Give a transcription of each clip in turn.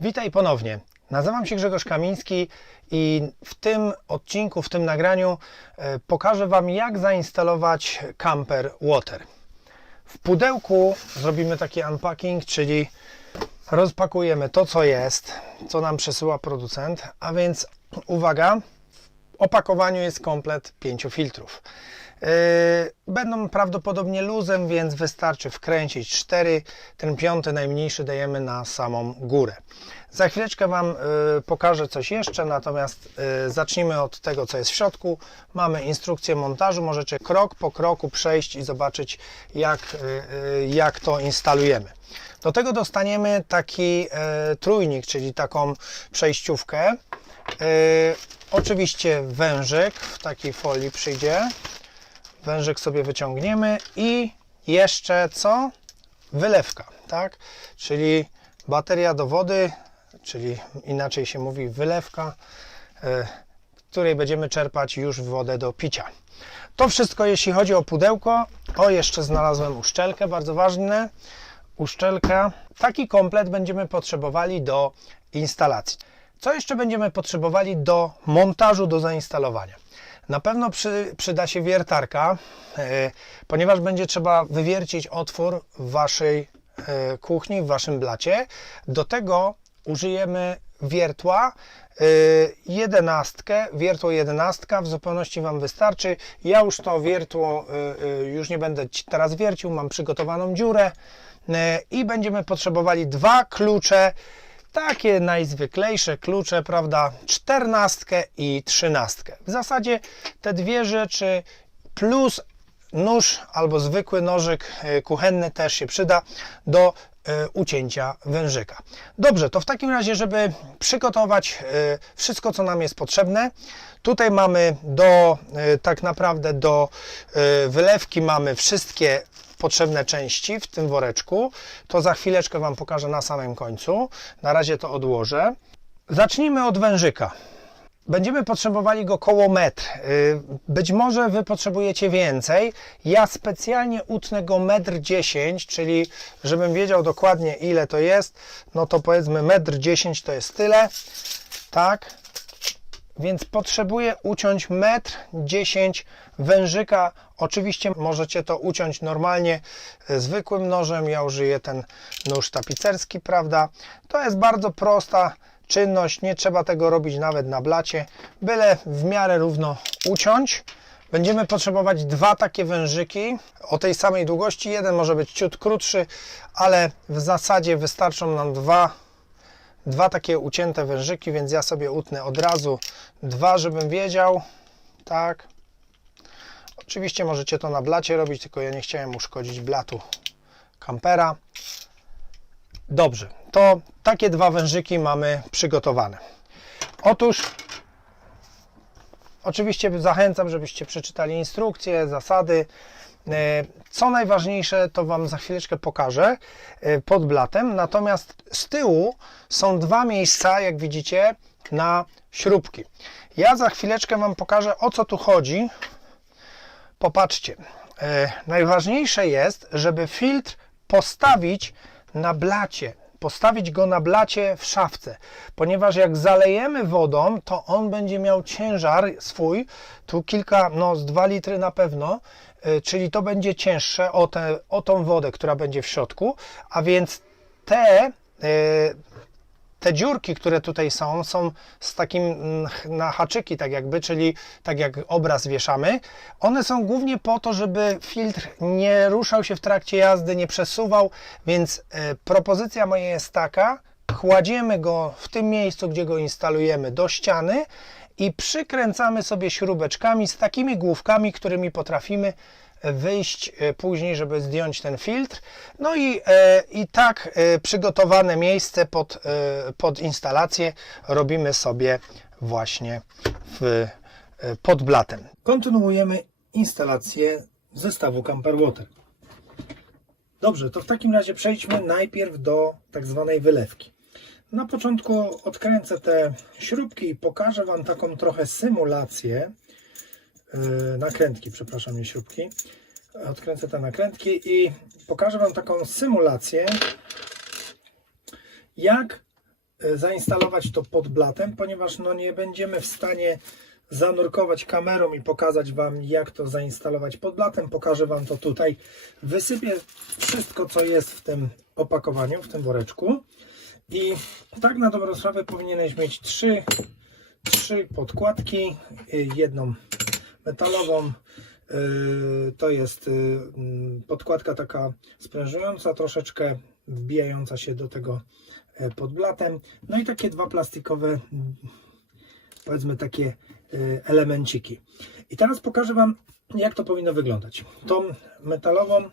Witaj ponownie. Nazywam się Grzegorz Kamiński i w tym odcinku, w tym nagraniu pokażę Wam, jak zainstalować Camper Water. W pudełku zrobimy taki unpacking, czyli rozpakujemy to, co jest, co nam przesyła producent, a więc uwaga, w opakowaniu jest komplet 5 filtrów. Będą prawdopodobnie luzem, więc wystarczy wkręcić 4, ten 5 najmniejszy dajemy na samą górę. Za chwileczkę Wam pokażę coś jeszcze, natomiast zacznijmy od tego, co jest w środku. Mamy instrukcję montażu, możecie krok po kroku przejść i zobaczyć, jak to instalujemy. Do tego dostaniemy taki trójnik, czyli taką przejściówkę. Oczywiście wężyk w takiej folii przyjdzie. Wężyk sobie wyciągniemy i jeszcze co? Wylewka, tak? Czyli bateria do wody, czyli inaczej się mówi wylewka, której będziemy czerpać już wodę do picia. To wszystko, jeśli chodzi o pudełko. O, jeszcze znalazłem uszczelkę, bardzo ważne. Uszczelka. Taki komplet będziemy potrzebowali do instalacji. Co jeszcze będziemy potrzebowali do montażu, do zainstalowania? Na pewno przyda się wiertarka, ponieważ będzie trzeba wywiercić otwór w Waszej kuchni, w Waszym blacie. Do tego użyjemy wiertła 11, wiertło 11, w zupełności Wam wystarczy. Ja już to wiertło już nie będę teraz wiercił, mam przygotowaną dziurę i będziemy potrzebowali 2 klucze, takie najzwyklejsze klucze, prawda, 14 i 13. W zasadzie te dwie rzeczy plus nóż albo zwykły nożyk kuchenny też się przyda do ucięcia wężyka. Dobrze, to w takim razie, żeby przygotować wszystko, co nam jest potrzebne, tutaj mamy tak naprawdę do wylewki mamy wszystkie potrzebne części w tym woreczku. To za chwileczkę Wam pokażę na samym końcu. Na razie to odłożę. Zacznijmy od wężyka. Będziemy potrzebowali go koło metr. Być może Wy potrzebujecie więcej. Ja specjalnie utnę go 1,10 m, czyli żebym wiedział dokładnie, ile to jest, no to powiedzmy 1,10 m to jest tyle. Tak. Więc potrzebuję uciąć 1,10 m wężyka. Oczywiście możecie to uciąć normalnie zwykłym nożem. Ja użyję ten nóż tapicerski, prawda? To jest bardzo prosta czynność, nie trzeba tego robić nawet na blacie, byle w miarę równo uciąć. Będziemy potrzebować 2 takie wężyki o tej samej długości. Jeden może być ciut krótszy, ale w zasadzie wystarczą nam dwa takie ucięte wężyki, więc ja sobie utnę od razu 2, żebym wiedział. Tak. Oczywiście możecie to na blacie robić, tylko ja nie chciałem uszkodzić blatu kampera. Dobrze, to takie 2 wężyki mamy przygotowane. Otóż oczywiście zachęcam, żebyście przeczytali instrukcje, zasady. Co najważniejsze, to Wam za chwileczkę pokażę pod blatem. Natomiast z tyłu są 2 miejsca, jak widzicie, na śrubki. Ja za chwileczkę Wam pokażę, o co tu chodzi. Popatrzcie. Najważniejsze jest, żeby filtr postawić na blacie. Postawić go na blacie w szafce, ponieważ jak zalejemy wodą, to on będzie miał ciężar swój, tu z 2 litry na pewno, czyli to będzie cięższe o tą wodę, która będzie w środku, a więc te dziurki, które tutaj są z takim na haczyki, tak jakby, czyli tak jak obraz wieszamy. One są głównie po to, żeby filtr nie ruszał się w trakcie jazdy, nie przesuwał, więc propozycja moja jest taka, kładziemy go w tym miejscu, gdzie go instalujemy, do ściany i przykręcamy sobie śrubeczkami z takimi główkami, którymi potrafimy wyjść później, żeby zdjąć ten filtr. No i tak przygotowane miejsce pod instalację robimy sobie właśnie pod blatem. Kontynuujemy instalację zestawu Camper Water. Dobrze, to w takim razie przejdźmy najpierw do tak zwanej wylewki. Na początku odkręcę te śrubki i pokażę Wam taką trochę symulację nakrętki, przepraszam, nie śrubki. Odkręcę te nakrętki i pokażę Wam taką symulację, jak zainstalować to pod blatem, ponieważ no nie będziemy w stanie zanurkować kamerą i pokazać Wam, jak to zainstalować pod blatem. Pokażę Wam to tutaj. Wysypię wszystko, co jest w tym opakowaniu, w tym woreczku. I tak na dobrą sprawę powinieneś mieć trzy podkładki, jedną metalową, to jest podkładka taka sprężująca, troszeczkę wbijająca się do tego pod blatem, no i takie dwa plastikowe, powiedzmy takie elemenciki. I teraz pokażę Wam, jak to powinno wyglądać. Tą metalową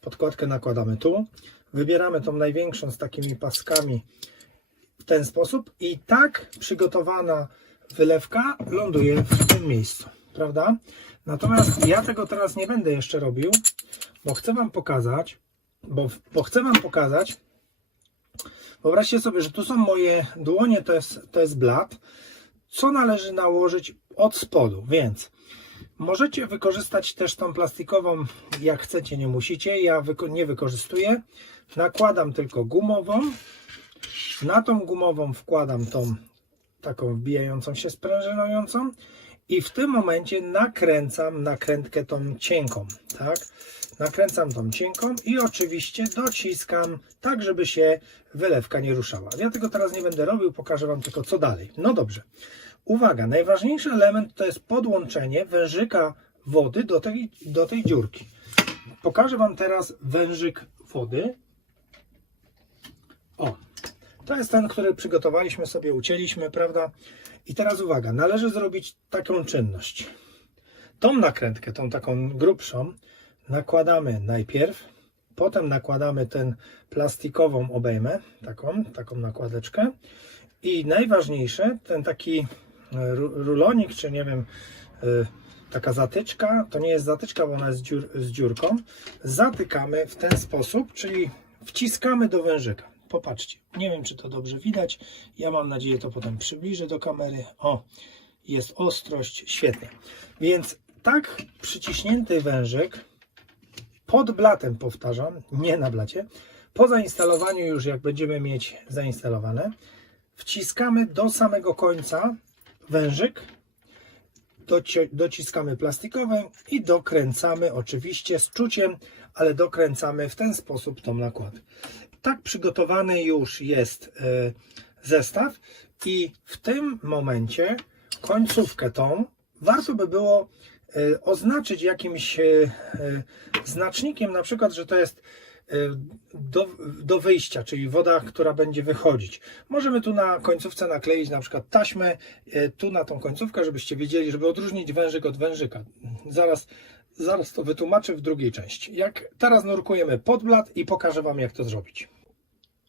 podkładkę nakładamy tu, wybieramy tą największą z takimi paskami w ten sposób i tak przygotowana wylewka ląduje w tym miejscu, prawda? Natomiast ja tego teraz nie będę jeszcze robił, bo chcę Wam pokazać, wyobraźcie sobie, że tu są moje dłonie, to jest blat, co należy nałożyć od spodu, więc możecie wykorzystać też tą plastikową, jak chcecie, nie musicie, ja nie wykorzystuję, nakładam tylko gumową, na tą gumową wkładam tą taką wbijającą się sprężynującą i w tym momencie nakręcam nakrętkę tą cienką, tak? Nakręcam tą cienką i oczywiście dociskam tak, żeby się wylewka nie ruszała. Ja tego teraz nie będę robił, pokażę Wam tylko co dalej. No dobrze. Uwaga, najważniejszy element to jest podłączenie wężyka wody do tej dziurki. Pokażę Wam teraz wężyk wody. O, to jest ten, który przygotowaliśmy sobie, ucięliśmy, prawda? I teraz uwaga, należy zrobić taką czynność. Tą nakrętkę, tą taką grubszą, nakładamy najpierw, potem nakładamy tę plastikową obejmę, taką nakładeczkę i najważniejsze, ten taki rulonik, czy nie wiem, taka zatyczka, to nie jest zatyczka, bo ona jest z dziurką, zatykamy w ten sposób, czyli wciskamy do wężyka. Popatrzcie, nie wiem, czy to dobrze widać, ja mam nadzieję, to potem przybliżę do kamery. O, jest ostrość, świetnie. Więc tak przyciśnięty wężyk pod blatem, powtarzam, nie na blacie, po zainstalowaniu już, jak będziemy mieć zainstalowane, wciskamy do samego końca wężyk, dociskamy plastikowe i dokręcamy, oczywiście z czuciem, ale dokręcamy w ten sposób tą nakładkę. Tak przygotowany już jest zestaw i w tym momencie końcówkę tą warto by było oznaczyć jakimś znacznikiem, na przykład, że to jest do wyjścia, czyli woda, która będzie wychodzić. Możemy tu na końcówce nakleić na przykład taśmę, tu na tą końcówkę, żebyście wiedzieli, żeby odróżnić wężyk od wężyka. Zaraz to wytłumaczę w drugiej części. Jak teraz nurkujemy pod blat i pokażę Wam, jak to zrobić.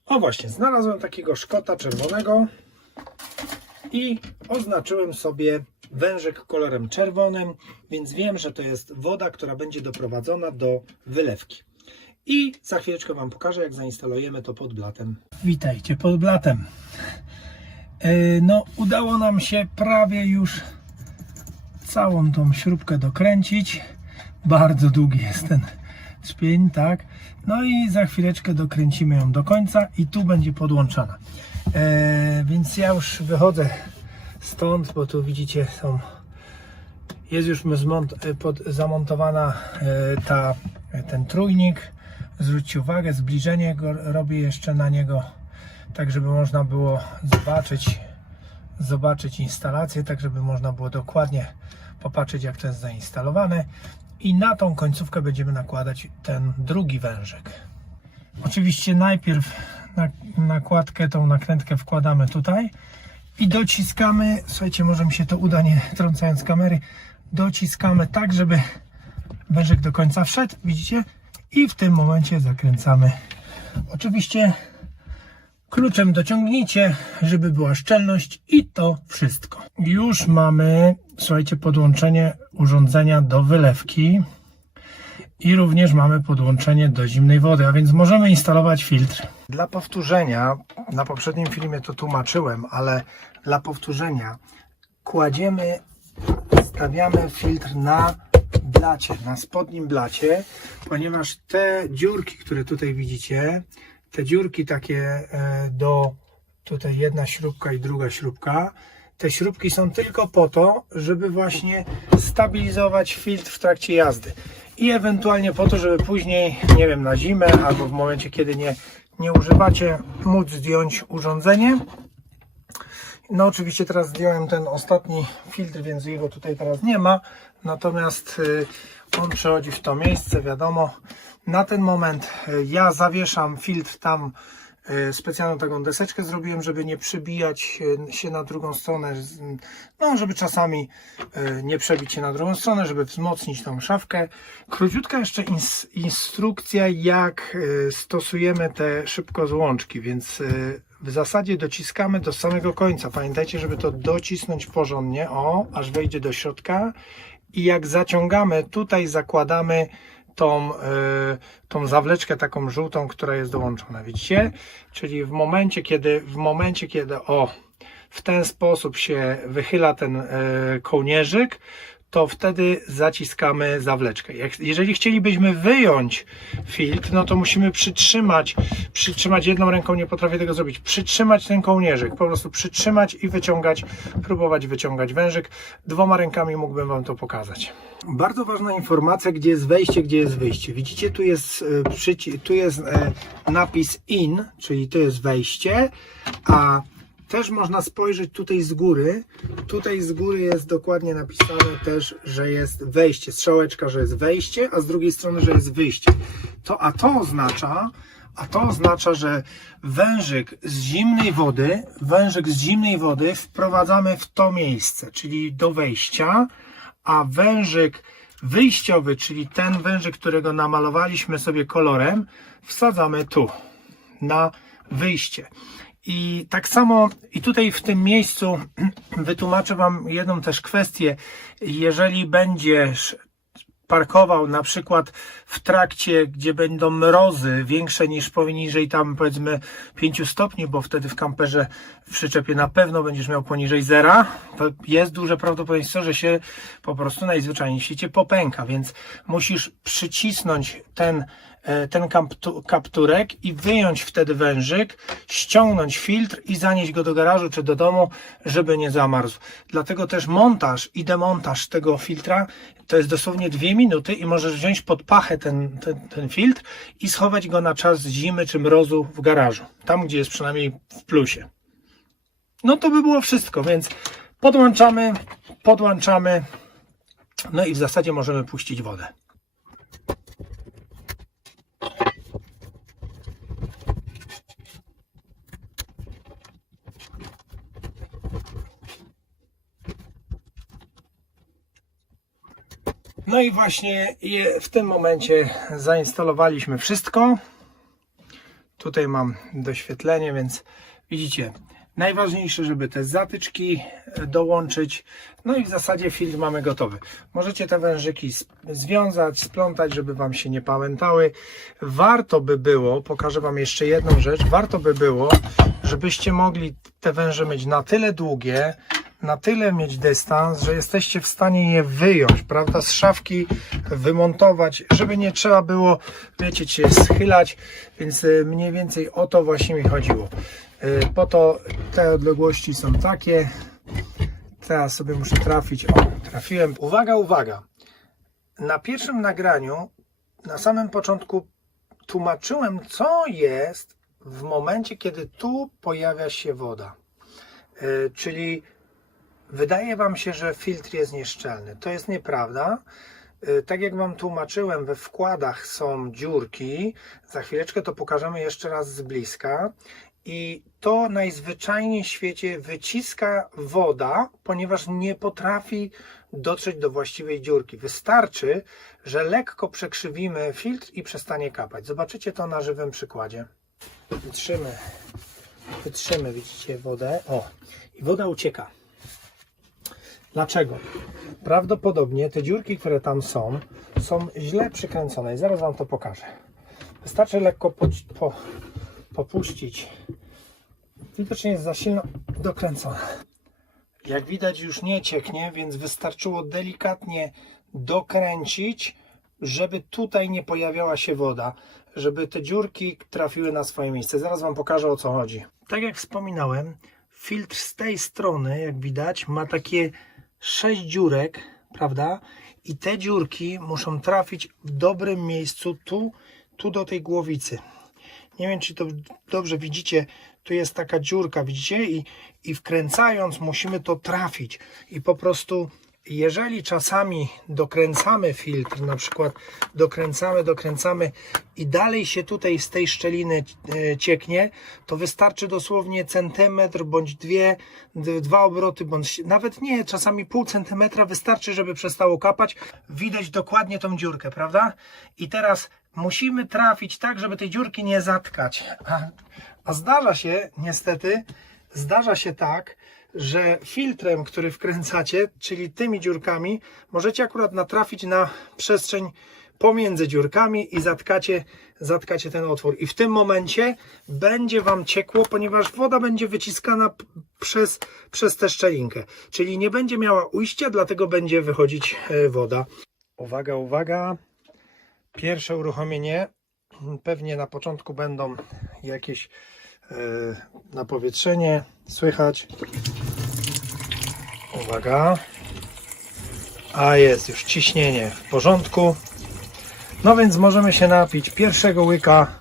O właśnie, znalazłem takiego szkota czerwonego i oznaczyłem sobie wężyk kolorem czerwonym, więc wiem, że to jest woda, która będzie doprowadzona do wylewki. I za chwileczkę Wam pokażę, jak zainstalujemy to pod blatem. Witajcie pod blatem. No, udało nam się prawie już całą tą śrubkę dokręcić. Bardzo długi jest ten trzpień, tak? No i za chwileczkę dokręcimy ją do końca i tu będzie podłączona. Więc ja już wychodzę stąd, bo tu widzicie, jest już zamontowana ten trójnik. Zwróćcie uwagę, zbliżenie go robię jeszcze na niego, tak żeby można było zobaczyć instalację, tak żeby można było dokładnie popatrzeć, jak to jest zainstalowane. I na tą końcówkę będziemy nakładać ten drugi wężyk. Oczywiście najpierw nakładkę, tą nakrętkę wkładamy tutaj i dociskamy, słuchajcie, może mi się to uda, nie trącając kamery, dociskamy tak, żeby wężyk do końca wszedł, widzicie? I w tym momencie zakręcamy. Oczywiście kluczem dociągnijcie, żeby była szczelność i to wszystko. Już mamy, słuchajcie, podłączenie urządzenia do wylewki i również mamy podłączenie do zimnej wody, a więc możemy instalować filtr. Dla powtórzenia, na poprzednim filmie to tłumaczyłem, ale dla powtórzenia stawiamy filtr na blacie, na spodnim blacie, ponieważ te dziurki, które tutaj widzicie, te dziurki takie tutaj jedna śrubka i druga śrubka. Te śrubki są tylko po to, żeby właśnie stabilizować filtr w trakcie jazdy. I ewentualnie po to, żeby później, nie wiem, na zimę albo w momencie, kiedy nie używacie, móc zdjąć urządzenie. No oczywiście teraz zdjąłem ten ostatni filtr, więc jego tutaj teraz nie ma. Natomiast on przechodzi w to miejsce, wiadomo. Na ten moment ja zawieszam filtr tam. Specjalną taką deseczkę zrobiłem, żeby nie przybijać się na drugą stronę, no żeby czasami nie przebić się na drugą stronę, żeby wzmocnić tą szafkę. Króciutka jeszcze instrukcja, jak stosujemy te szybkozłączki, więc w zasadzie dociskamy do samego końca. Pamiętajcie, żeby to docisnąć porządnie, aż wejdzie do środka, i jak zaciągamy, tutaj zakładamy tą zawleczkę taką żółtą, która jest dołączona, widzicie? Czyli w momencie, kiedy w ten sposób się wychyla ten kołnierzyk, to wtedy zaciskamy zawleczkę. Jeżeli chcielibyśmy wyjąć filtr, no to musimy przytrzymać jedną ręką, nie potrafię tego zrobić, przytrzymać ten kołnierzyk, po prostu przytrzymać i wyciągać, próbować wyciągać wężyk. Dwoma rękami mógłbym Wam to pokazać. Bardzo ważna informacja, gdzie jest wejście, gdzie jest wyjście. Widzicie, tu jest napis IN, czyli to jest wejście, a też można spojrzeć tutaj z góry. Tutaj z góry jest dokładnie napisane też, że jest wejście. Strzałeczka, że jest wejście, a z drugiej strony, że jest wyjście. To oznacza, że wężyk z zimnej wody wprowadzamy w to miejsce, czyli do wejścia, a wężyk wyjściowy, czyli ten wężyk, którego namalowaliśmy sobie kolorem, wsadzamy tu, na wyjście. I tak samo i tutaj w tym miejscu wytłumaczę Wam jedną też kwestię. Jeżeli będziesz parkował na przykład w trakcie, gdzie będą mrozy większe niż poniżej tam powiedzmy 5 stopni, bo wtedy w kamperze w przyczepie na pewno będziesz miał poniżej zera, to jest duże prawdopodobieństwo, że się po prostu najzwyczajniej w świecie popęka, więc musisz przycisnąć ten kapturek i wyjąć wtedy wężyk, ściągnąć filtr i zanieść go do garażu czy do domu, żeby nie zamarzł. Dlatego też montaż i demontaż tego filtra to jest dosłownie 2 minuty i możesz wziąć pod pachę ten filtr i schować go na czas zimy czy mrozu w garażu. Tam, gdzie jest przynajmniej w plusie. No to by było wszystko, więc podłączamy, no i w zasadzie możemy puścić wodę. No i właśnie w tym momencie zainstalowaliśmy wszystko. Tutaj mam doświetlenie, więc widzicie, najważniejsze, żeby te zatyczki dołączyć. No i w zasadzie filtr mamy gotowy. Możecie te wężyki związać, splątać, żeby Wam się nie pałętały. Warto by było, pokażę Wam jeszcze jedną rzecz, warto by było, żebyście mogli te węże mieć na tyle długie, na tyle mieć dystans, że jesteście w stanie je wyjąć, prawda, z szafki, wymontować, żeby nie trzeba było, wiecie, się schylać, więc mniej więcej o to właśnie mi chodziło. Po to te odległości są takie. Teraz sobie muszę trafić. Trafiłem. Uwaga. Na pierwszym nagraniu, na samym początku tłumaczyłem, co jest w momencie, kiedy tu pojawia się woda. Czyli wydaje Wam się, że filtr jest nieszczelny. To jest nieprawda. Tak jak Wam tłumaczyłem, we wkładach są dziurki. Za chwileczkę to pokażemy jeszcze raz z bliska. I to najzwyczajniej w świecie wyciska woda, ponieważ nie potrafi dotrzeć do właściwej dziurki. Wystarczy, że lekko przekrzywimy filtr i przestanie kapać. Zobaczycie to na żywym przykładzie. Wytrzymy, widzicie wodę. I woda ucieka. Dlaczego? Prawdopodobnie te dziurki, które tam są źle przykręcone i zaraz Wam to pokażę. Wystarczy lekko popuścić. Widocznie jest za silno dokręcona. Jak widać, już nie cieknie, więc wystarczyło delikatnie dokręcić żeby tutaj nie pojawiała się woda, żeby te dziurki trafiły na swoje miejsce. Zaraz Wam pokażę, o co chodzi. Tak jak wspominałem, filtr z tej strony, jak widać, ma takie 6 dziurek, prawda? I te dziurki muszą trafić w dobrym miejscu, tu do tej głowicy. Nie wiem, czy to dobrze widzicie, tu jest taka dziurka, widzicie? I wkręcając musimy to trafić. I po prostu, jeżeli czasami dokręcamy filtr, na przykład dokręcamy i dalej się tutaj z tej szczeliny cieknie, to wystarczy dosłownie centymetr bądź dwa obroty, bądź nawet nie, czasami pół centymetra wystarczy, żeby przestało kapać. Widać dokładnie tą dziurkę, prawda? I teraz musimy trafić tak, żeby tej dziurki nie zatkać. A zdarza się, niestety, tak, że filtrem, który wkręcacie, czyli tymi dziurkami, możecie akurat natrafić na przestrzeń pomiędzy dziurkami i zatkacie ten otwór. I w tym momencie będzie Wam ciekło, ponieważ woda będzie wyciskana przez tę szczelinkę. Czyli nie będzie miała ujścia, dlatego będzie wychodzić woda. Uwaga, uwaga. Pierwsze uruchomienie. Pewnie na początku będą jakieś napowietrzenie. Słychać. Uwaga. A jest już ciśnienie w porządku. No więc możemy się napić pierwszego łyka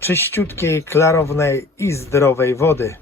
czyściutkiej, klarownej i zdrowej wody.